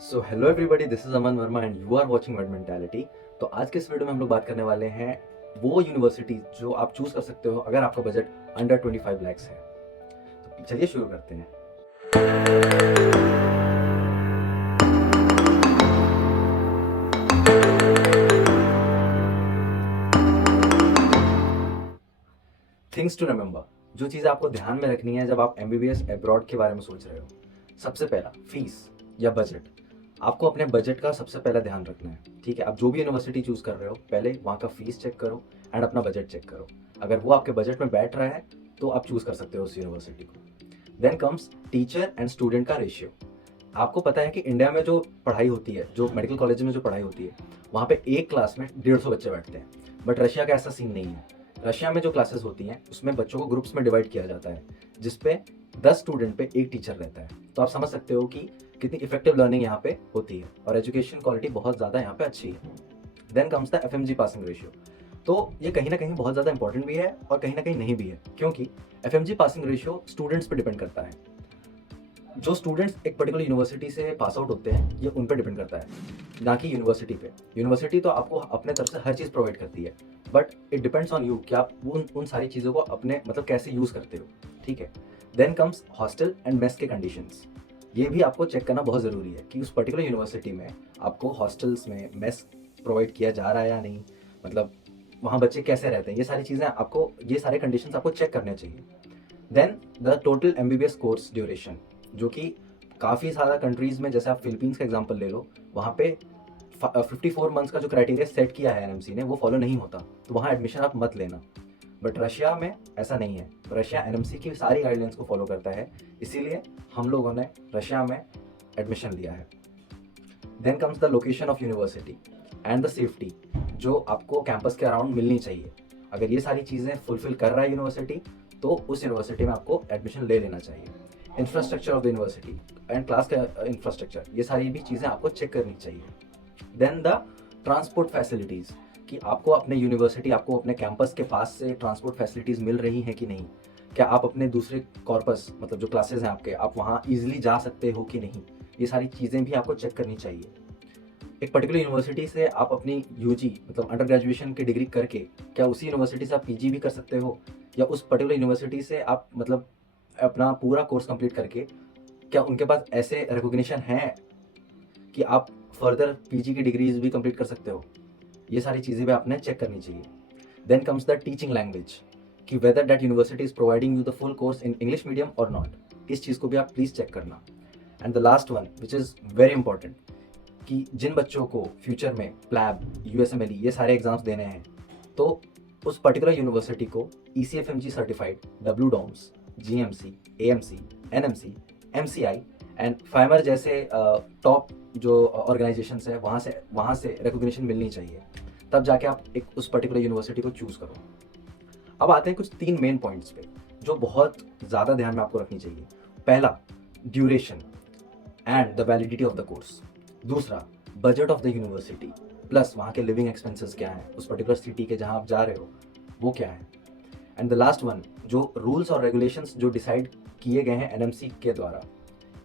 So hello everybody, this is Aman Verma and you are watching word mentality. तो आज के इस वीडियो में हम लोग बात करने वाले हैं वो यूनिवर्सिटी जो आप चूज कर सकते हो अगर आपका बजट अंडर 25 लैक्स है। तो चलिए शुरू करते हैं। थिंग्स टू रिमेंबर, जो चीज़ आपको ध्यान में रखनी है जब आप एमबीबीएस अब्रॉड के बारे में सोच रहे हो। सबसे पहला, फीस या बजट। आपको अपने बजट का सबसे पहला ध्यान रखना है। ठीक है, आप जो भी यूनिवर्सिटी चूज कर रहे हो पहले वहाँ का फीस चेक करो एंड अपना बजट चेक करो। अगर वो आपके बजट में बैठ रहा है तो आप चूज कर सकते हो उस यूनिवर्सिटी को। Then comes teacher and student का रेशियो। आपको पता है कि इंडिया में जो पढ़ाई होती है, जो मेडिकल कॉलेज में जो पढ़ाई होती है, वहाँ पे एक क्लास में 150 बच्चे बैठते हैं। बट रशिया का ऐसा सीन नहीं है। रशिया में जो क्लासेस होती हैं उसमें बच्चों को ग्रुप्स में डिवाइड किया जाता है, जिसपे 10 स्टूडेंट पे एक टीचर रहता है। तो आप समझ सकते हो कि कितनी इफेक्टिव लर्निंग यहाँ पे होती है और एजुकेशन क्वालिटी बहुत ज़्यादा यहाँ पे अच्छी है। Then comes the FMG passing ratio. तो ये कहीं ना कहीं बहुत ज़्यादा इंपॉर्टेंट भी है और कहीं ना कहीं नहीं भी है, क्योंकि एफएमजी पासिंग रेशियो स्टूडेंट्स पे डिपेंड करता है। जो स्टूडेंट्स एक पर्टिकुलर यूनिवर्सिटी से पास आउट होते हैं ये उन पर डिपेंड करता है, ना कि यूनिवर्सिटी पे। यूनिवर्सिटी तो आपको अपने तरफ से हर चीज़ प्रोवाइड करती है, but it depends on you कि आप उन सारी चीज़ों को अपने मतलब कैसे यूज़ करते हो। ठीक है। Then comes hostel and mess के कंडीशंस। ये भी आपको चेक करना बहुत ज़रूरी है कि उस पर्टिकुलर यूनिवर्सिटी में आपको हॉस्टल्स में मेस प्रोवाइड किया जा रहा है या नहीं, मतलब वहाँ बच्चे कैसे रहते हैं। ये सारी चीज़ें आपको, ये सारे कंडीशंस आपको चेक करने चाहिए। Then the total MBBS course duration, जो कि काफ़ी ज़्यादा कंट्रीज़ में, जैसे आप फिलीपींस का एग्जांपल ले लो, वहाँ पे 54 मंथ्स का जो क्राइटेरिया सेट किया है एनएमसी ने वो फॉलो नहीं होता, तो वहाँ एडमिशन आप मत लेना। बट रशिया में ऐसा नहीं है। रशिया एनएमसी की सारी गाइडलाइंस को फॉलो करता है, इसीलिए हम लोगों ने रशिया में एडमिशन लिया है। Then comes the location of university and the safety, जो आपको कैंपस के अराउंड मिलनी चाहिए। अगर ये सारी चीज़ें फुलफिल कर रहा है यूनिवर्सिटी तो उस यूनिवर्सिटी में आपको एडमिशन ले लेना चाहिए। Infrastructure of the university and class का इंफ्रास्ट्रक्चर, ये सारी भी चीज़ें आपको चेक करनी चाहिए। देन द ट्रांसपोर्ट फैसिलिटीज़, कि आपको अपने यूनिवर्सिटी, आपको अपने कैंपस के पास से ट्रांसपोर्ट फैसिलिटीज़ मिल रही हैं कि नहीं। क्या आप अपने दूसरे कॉर्पस, मतलब जो क्लासेस हैं आपके, आप वहाँ ईजिली जा सकते हो कि नहीं। ये सारी चीज़ें भी आपको चेक करनी चाहिए। एक पर्टिकुलर यूनिवर्सिटी से आप अपनी यूजी मतलब अंडर ग्रेजुएशन की डिग्री करके क्या उसी यूनिवर्सिटी से आप पीजी भी कर सकते हो, या उस पर्टिकुलर यूनिवर्सिटी से आप मतलब अपना पूरा कोर्स कंप्लीट करके क्या उनके पास ऐसे रिकॉग्निशन है कि आप फर्दर पीजी की डिग्रीज भी कंप्लीट कर सकते हो। ये सारी चीज़ें भी आपने चेक करनी चाहिए। Then comes the teaching language, कि whether that university is providing you the full course in English medium और नॉट। इस चीज़ को भी आप प्लीज़ चेक करना। And the last one which is very important, कि जिन बच्चों को फ्यूचर में प्लैब, यूएसएमएलई ये सारे एग्जाम्स देने हैं, तो उस पर्टिकुलर यूनिवर्सिटी को ECFMG certified W DOMS, GMC, AMC, NMC, MCI and FAIMER जैसे टॉप जो ऑर्गेनाइजेशंस है वहाँ से रिकॉग्निशन मिलनी चाहिए, तब जाके आप एक उस पर्टिकुलर यूनिवर्सिटी को चूज़ करो। अब आते हैं कुछ 3 मेन पॉइंट्स पे जो बहुत ज़्यादा ध्यान में आपको रखनी चाहिए। पहला, duration and the validity of the course. दूसरा, budget of the university plus वहाँ के लिविंग एक्सपेंसेस क्या हैं, उस पर्टिकुलर सिटी के जहाँ आप जा रहे हो वो क्या है। एंड द लास्ट वन, जो रूल्स और रेगुलेशंस जो डिसाइड किए गए हैं एनएमसी के द्वारा,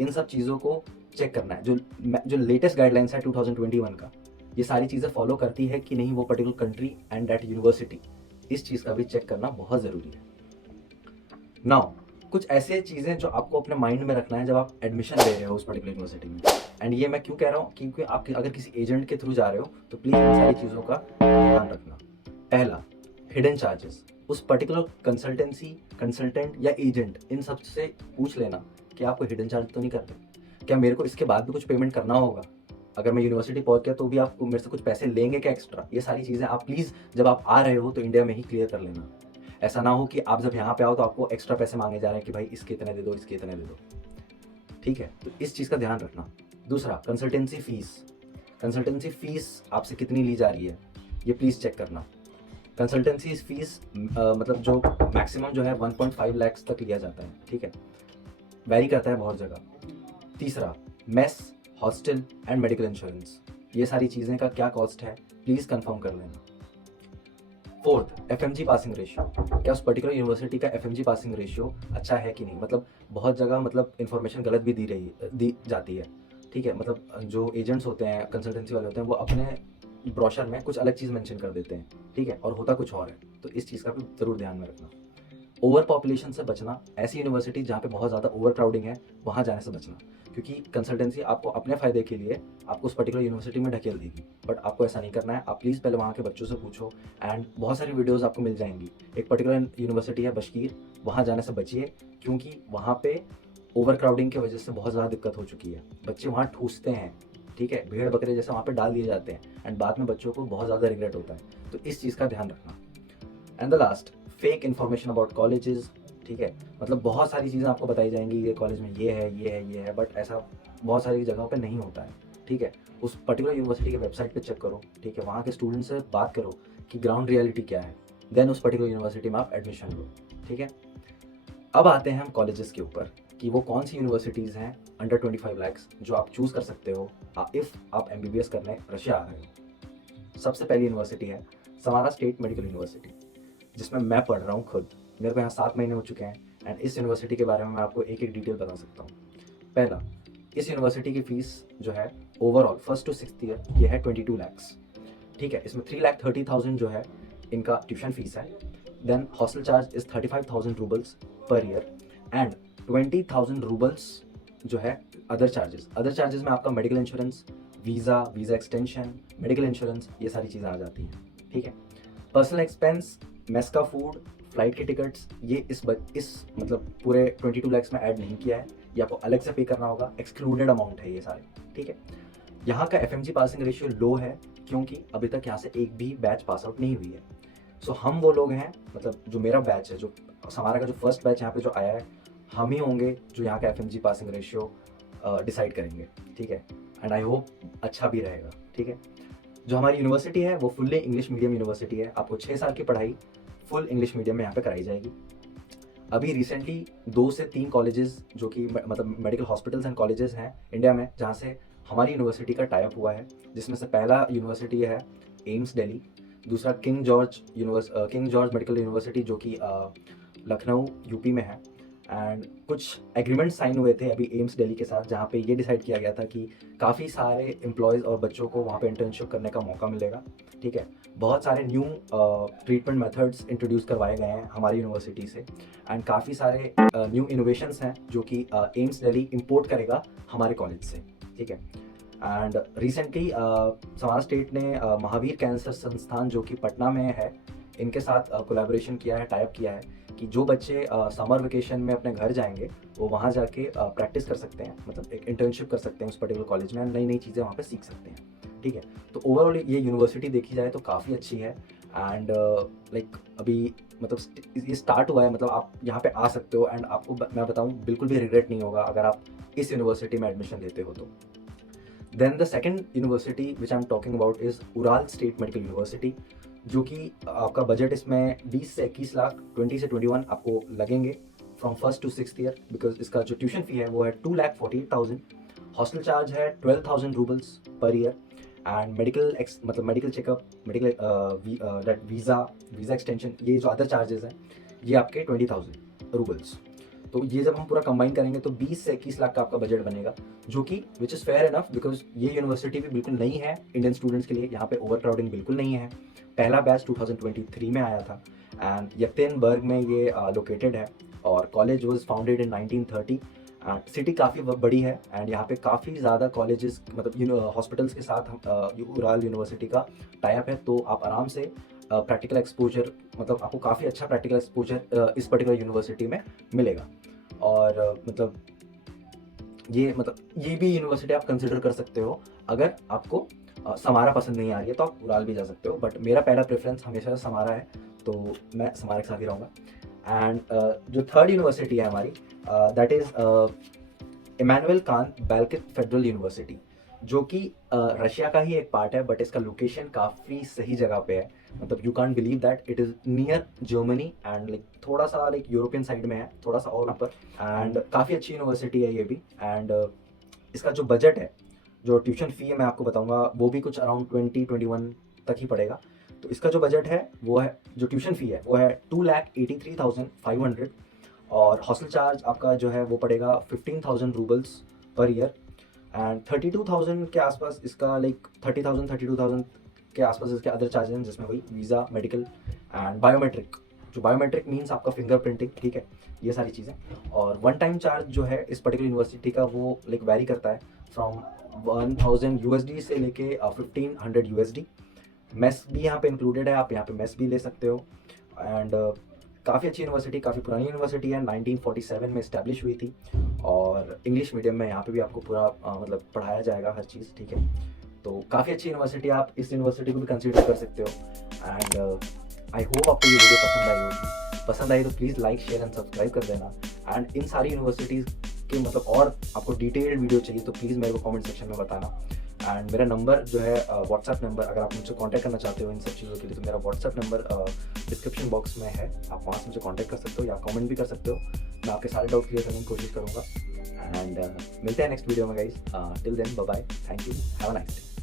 इन सब चीज़ों को चेक करना है। जो लेटेस्ट गाइडलाइंस है 2021 का, ये सारी चीज़ें फॉलो करती है कि नहीं वो particular country and that university. इस चीज़ का भी चेक करना बहुत ज़रूरी है। नाउ कुछ ऐसे चीज़ें जो आपको अपने माइंड में रखना है जब आप एडमिशन ले रहे हो उस पर्टिकुलर यूनिवर्सिटी में। एंड ये मैं क्यों कह रहा हूँ, क्योंकि आप अगर किसी एजेंट के थ्रू जा रहे हो तो प्लीज़ इन सारी चीज़ों का ध्यान रखना। पहला, हिडन चार्जेस। उस पर्टिकुलर कंसल्टेंट या एजेंट, इन सब से पूछ लेना कि आपको हिडन चार्ज तो नहीं कर रहे, क्या मेरे को इसके बाद भी कुछ पेमेंट करना होगा, अगर मैं यूनिवर्सिटी पहुंच गया तो भी आप मेरे से कुछ पैसे लेंगे क्या एक्स्ट्रा। ये सारी चीज़ें आप प्लीज़ जब आप आ रहे हो तो इंडिया में ही क्लियर कर लेना। ऐसा ना हो कि आप जब यहाँ पे आओ तो आपको एक्स्ट्रा पैसे मांगे जा रहे हैं कि भाई इसके इतने दे दो, इसके इतने दे दो। ठीक है, तो इस चीज़ का ध्यान रखना। दूसरा, कंसल्टेंसी फीस आपसे कितनी ली जा रही है ये प्लीज़ चेक करना। कंसल्टेंसी फीस मतलब जो मैक्सिमम जो है 1.5 लाख तक लिया जाता है। ठीक है, वेरी करता है बहुत जगह। तीसरा, mess, hostel and medical insurance, ये सारी चीज़ें का क्या कॉस्ट है प्लीज़ कंफर्म कर लेना। फोर्थ, एफएमजी पासिंग रेशियो, क्या उस पर्टिकुलर यूनिवर्सिटी का एफएमजी पासिंग रेशियो अच्छा है कि नहीं। मतलब बहुत जगह मतलब इन्फॉर्मेशन गलत भी दी जाती है, ठीक है, मतलब जो एजेंट्स होते हैं, कंसल्टेंसी वाले होते हैं, वो अपने ब्रोशर में कुछ अलग चीज़ मेंशन कर देते हैं, ठीक है, और होता कुछ और है। तो इस चीज़ का भी ज़रूर ध्यान में रखना। ओवर पॉपुलेशन से बचना, ऐसी यूनिवर्सिटी जहाँ पे बहुत ज़्यादा ओवर क्राउडिंग है वहाँ जाने से बचना, क्योंकि कंसल्टेंसी आपको अपने फ़ायदे के लिए आपको उस पर्टिकुलर यूनिवर्सिटी में ढकेल देगी, बट आपको ऐसा नहीं करना है। आप प्लीज़ पहले वहाँ के बच्चों से पूछो, एंड बहुत सारी वीडियोज़ आपको मिल जाएंगी। एक पर्टिकुलर यूनिवर्सिटी है बशकीर, वहाँ जाने से बचिए, क्योंकि वहाँ पे ओवर क्राउडिंग की वजह से बहुत ज़्यादा दिक्कत हो चुकी है। बच्चे वहाँ ठूसते हैं, ठीक है, भेड़ बकरे जैसे वहाँ पे डाल दिए जाते हैं, एंड बाद में बच्चों को बहुत ज़्यादा रिग्रेट होता है। तो इस चीज़ का ध्यान रखना। And the last, fake information about colleges, ठीक है, मतलब बहुत सारी चीज़ें आपको बताई जाएंगी, ये कॉलेज में ये है, ये है, ये है, बट ऐसा बहुत सारी जगहों पे नहीं होता है, ठीक है। उस पर्टिकुलर यूनिवर्सिटी के वेबसाइट पे चेक करो, ठीक है, वहाँ के स्टूडेंट से बात करो कि ग्राउंड रियलिटी क्या है, देन उस पर्टिकुलर यूनिवर्सिटी में आप एडमिशन लो, ठीक है। अब आते हैं हम कॉलेजेस के ऊपर कि वो कौन सी यूनिवर्सिटीज़ हैं अंडर 25 लैक्स जो आप चूज़ कर सकते हो इफ़ आप MBBS करने रशिया आ रहे हो। सबसे पहली यूनिवर्सिटी है समारा स्टेट मेडिकल यूनिवर्सिटी, जिसमें मैं पढ़ रहा हूँ खुद। मेरे को यहाँ 7 महीने हो चुके हैं, एंड इस यूनिवर्सिटी के बारे में मैं आपको एक एक डिटेल बता सकता हूँ। पहला, इस यूनिवर्सिटी की फ़ीस जो है overall first to sixth year ये है 22 लैक्स, ठीक है। इसमें 3,30,000 जो है इनका ट्यूशन फीस है, then hostel charge is 35,000 roubles per year, and 20,000 roubles जो है अदर चार्जेस। अदर चार्जेस में आपका medical insurance, visa extension, medical insurance, ये सारी चीज़ें आ जाती हैं, ठीक है। पर्सनल एक्सपेंस, मेस का फूड, फ्लाइट के टिकट्स, ये इस मतलब पूरे 22 लैक्स में ऐड नहीं किया है, ये आपको अलग से पे करना होगा, एक्सक्लूडेड अमाउंट है ये सारे, ठीक है। यहाँ का FMG पासिंग रेशियो लो है, क्योंकि अभी तक यहाँ से एक भी बैच पास आउट नहीं हुई है। सो हम वो लोग हैं, मतलब जो मेरा बैच है, जो हमारा का जो फर्स्ट बैच यहाँ पे जो आया है, हम ही होंगे जो यहाँ का FMG पासिंग रेशियो डिसाइड करेंगे, ठीक है। एंड आई होप अच्छा भी रहेगा, ठीक है। जो हमारी यूनिवर्सिटी है वो फुल्ली इंग्लिश मीडियम यूनिवर्सिटी है। आपको 6 साल की पढ़ाई फुल इंग्लिश मीडियम में यहाँ पे कराई जाएगी। अभी रिसेंटली 2 से 3 कॉलेजेस जो कि मतलब मेडिकल हॉस्पिटल्स एंड कॉलेजेस हैं इंडिया में, जहाँ से हमारी यूनिवर्सिटी का टाई अप हुआ है, जिसमें से पहला यूनिवर्सिटी है एम्स दिल्ली, दूसरा किंग जॉर्ज मेडिकल यूनिवर्सिटी जो कि लखनऊ यूपी में है। एंड कुछ एग्रीमेंट साइन हुए थे अभी एम्स दिल्ली के साथ, जहाँ पे ये डिसाइड किया गया था कि काफ़ी सारे एम्प्लॉयज़ और बच्चों को वहाँ पे इंटर्नशिप करने का मौका मिलेगा, ठीक है। बहुत सारे न्यू ट्रीटमेंट मेथड्स इंट्रोड्यूस करवाए गए हैं हमारी यूनिवर्सिटी से, एंड काफ़ी सारे न्यू इनोवेशंस हैं जो कि एम्स दिल्ली इंपोर्ट करेगा हमारे कॉलेज से, ठीक है। एंड रिसेंटली समारा स्टेट ने महावीर कैंसर संस्थान जो कि पटना में है, इनके साथ कोलैबोरेशन किया है, टाइप किया है कि जो बच्चे समर वेकेशन में अपने घर जाएंगे वो वहाँ जाके प्रैक्टिस कर सकते हैं, मतलब एक इंटर्नशिप कर सकते हैं उस पर्टिकुलर कॉलेज में, नई नई चीज़ें वहाँ पे सीख सकते हैं, ठीक है। तो ओवरऑल ये यूनिवर्सिटी देखी जाए तो काफ़ी अच्छी है, एंड लाइक अभी मतलब ये स्टार्ट हुआ है, मतलब आप यहाँ पे आ सकते हो, एंड आपको मैं बताऊँ बिल्कुल भी रिग्रेट नहीं होगा अगर आप इस यूनिवर्सिटी में एडमिशन लेते हो तो। Then the second university which I am talking about is Ural state medical university, जो कि आपका बजट इसमें 20 से 21 लाख, 20 से 21 आपको लगेंगे from first to sixth year, because इसका जो ट्यूशन फी है वो है 2,48,000, हॉस्टल चार्ज है 12,000 रूबल्स पर ईयर, एंड मतलब medical checkup, medical visa extension, ये जो अदर चार्जेस हैं ये आपके 20,000 रूबल्स। तो ये जब हम पूरा कंबाइन करेंगे तो 20 से 21 लाख का आपका बजट बनेगा, जो कि which is fair enough, because ये यूनिवर्सिटी भी बिल्कुल नई है इंडियन स्टूडेंट्स के लिए, यहाँ पे ओवर क्राउडिंग बिल्कुल नहीं है। पहला बैच 2023 में आया था, एंड यक्तेनबर्ग में ये लोकेटेड है, और college was founded in 1930। City काफ़ी बड़ी है, एंड यहाँ पे काफ़ी ज़्यादा कॉलेजेस मतलब हॉस्पिटल्स के साथ उराल यूनिवर्सिटी का टाइप है, तो आप आराम से प्रैक्टिकल एक्सपोजर, मतलब आपको काफ़ी अच्छा प्रैक्टिकल एक्सपोजर इस पर्टिकुलर यूनिवर्सिटी में मिलेगा। और ये भी यूनिवर्सिटी आप कंसिडर कर सकते हो अगर आपको समारा पसंद नहीं आ रही है, तो आप उराल भी जा सकते हो, बट मेरा पहला प्रेफरेंस हमेशा समारा है, तो मैं समारा के साथ ही रहूँगा। एंड जो थर्ड यूनिवर्सिटी है हमारी, that is Immanuel Kant Baltic Federal University, जो कि रशिया का ही एक पार्ट है, बट इसका लोकेशन काफ़ी सही जगह पे है, मतलब you can't believe that it is near Germany, and like थोड़ा सा लाइक यूरोपियन साइड में है, थोड़ा सा और वहाँ पर, एंड काफ़ी अच्छी यूनिवर्सिटी है ये भी। एंड इसका जो बजट है, जो ट्यूशन फ़ी है मैं आपको बताऊंगा, वो भी कुछ अराउंड 20-21 तक ही पड़ेगा। तो इसका जो बजट है वो है, जो ट्यूशन फ़ी है वो है 2,83,500, और हॉस्टल चार्ज आपका जो है वो पड़ेगा 15,000 रूबल्स पर ईयर। एंड 32,000 के आसपास इसका लाइक 30,000 32,000 के आसपास इसके अदर चार्जेस हैं, जिसमें वही वीज़ा, मेडिकल एंड बायोमेट्रिक। जो बायोमेट्रिक मीन्स आपका फिंगरप्रिंटिंग, ठीक है, ये सारी चीज़ें। और वन टाइम चार्ज जो है इस पर्टिकुलर यूनिवर्सिटी का वो लाइक वैरी करता है फ्रॉम 1000 USD से लेके 1500 USD। मेस भी यहाँ पे इंक्लूडेड है, आप यहाँ पे मेस भी ले सकते हो। एंड काफ़ी अच्छी यूनिवर्सिटी, काफ़ी पुरानी यूनिवर्सिटी है, 1947 में इस्टेब्लिश हुई थी। और इंग्लिश मीडियम में यहाँ पे भी आपको पूरा मतलब पढ़ाया जाएगा हर चीज़, ठीक है। तो काफ़ी अच्छी यूनिवर्सिटी, आप इस यूनिवर्सिटी को भी कंसिडर कर सकते हो। एंड आई होप आपको ये वीडियो पसंद आई होगी। पसंद आई तो please like, share and subscribe कर देना। एंड इन सारी यूनिवर्सिटीज़ के मतलब और आपको डिटेल्ड वीडियो चाहिए तो प्लीज़ मेरे को कमेंट सेक्शन में बताना। एंड मेरा नंबर जो है व्हाट्सएप नंबर, अगर आप मुझसे कांटेक्ट करना चाहते हो इन सब चीज़ों के लिए, तो मेरा व्हाट्सएप नंबर डिस्क्रिप्शन बॉक्स में है, आप वहाँ से मुझे कांटेक्ट कर सकते हो या कमेंट भी कर सकते हो। मैं आपके सारे डाउट क्लियर करने की कोशिश करूँगा। एंड मिलते हैं नेक्स्ट वीडियो में guys. Till then bye bye, thank you, have a nice day.